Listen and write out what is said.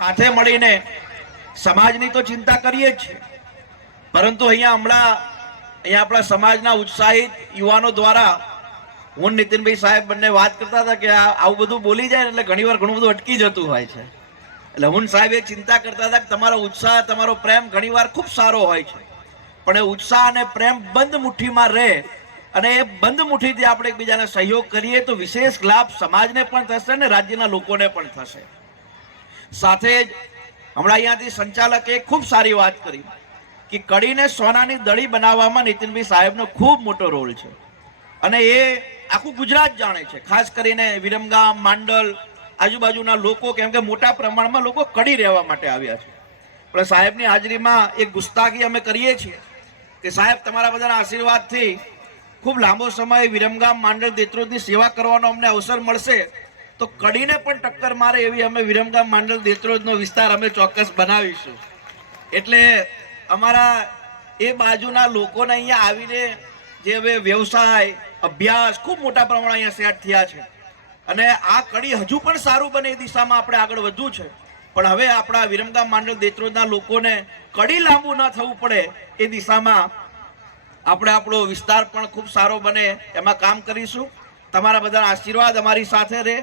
સાથે મળીને સમાજની તો ચિંતા કરીએ જ છે, પરંતુ અહીંયા આપણા સમાજના ઉત્સાહિત યુવાનો દ્વારા હું નીતિનભાઈ સાહેબ બંને વાત કરતા હતા કે આવું બધું બોલી જાય એટલે ઘણીવાર ઘણું બધું અટકી જતું હોય છે. એટલે હું સાહેબ એ ચિંતા કરતા હતા કે તમારો ઉત્સાહ, તમારો પ્રેમ ઘણીવાર ખૂબ સારો હોય છે, પણ એ ઉત્સાહ અને પ્રેમ બંધ મુઠ્ઠીમાં રહે અને એ બંધ મુઠ્ઠીથી આપણે એકબીજાને સહયોગ કરીએ તો વિશેષ લાભ સમાજને પણ થશે અને રાજ્યના લોકોને પણ થશે. સાથે જ હમણાં અહીંયાથી સંચાલકે ખૂબ સારી વાત કરી કે કડીને સોનાની દળી બનાવવામાં નીતિનભાઈ સાહેબનો ખૂબ મોટો રોલ છે અને એ આખું ગુજરાત જાણે છે, ખાસ કરીને વિરમગામ, માંડલ, આજુબાજુના લોકો, કેમ કે મોટા પ્રમાણમાં લોકો કડી રહેવા માટે આવ્યા છે. પણ સાહેબની હાજરીમાં એક ગુસ્તાખી અમે કરીએ છીએ કે સાહેબ તમારા બધાના આશીર્વાદથી ખૂબ લાંબો સમય વિરમગામ, માંડલ, દેત્રોજની સેવા કરવાનો અમને અવસર મળશે તો કડીને પણ ટક્કર મારે એવી અમે વિરમગામ, માંડલ, દેત્રોજનો વિસ્તાર અમે ચોક્કસ બનાવીશું. એટલે અમારા એ બાજુના લોકોને અહીંયા આવીને જે હવે વ્યવસાય, અભ્યાસ ખૂબ મોટા પ્રમાણમાં અહીંયા સેટ થયા છે અને આ કડી હજુ પણ સારું બને એ દિશામાં આપણે આગળ વધવું છે. પણ હવે આપણા વિરમગામ, માંડલ, દેત્રોજના લોકોને કડી લાંબુ ન થવું પડે એ દિશામાં આપણે આપણો વિસ્તાર પણ ખૂબ સારો બને એમાં કામ કરીશું. તમારા બધાના આશીર્વાદ અમારી સાથે રહે.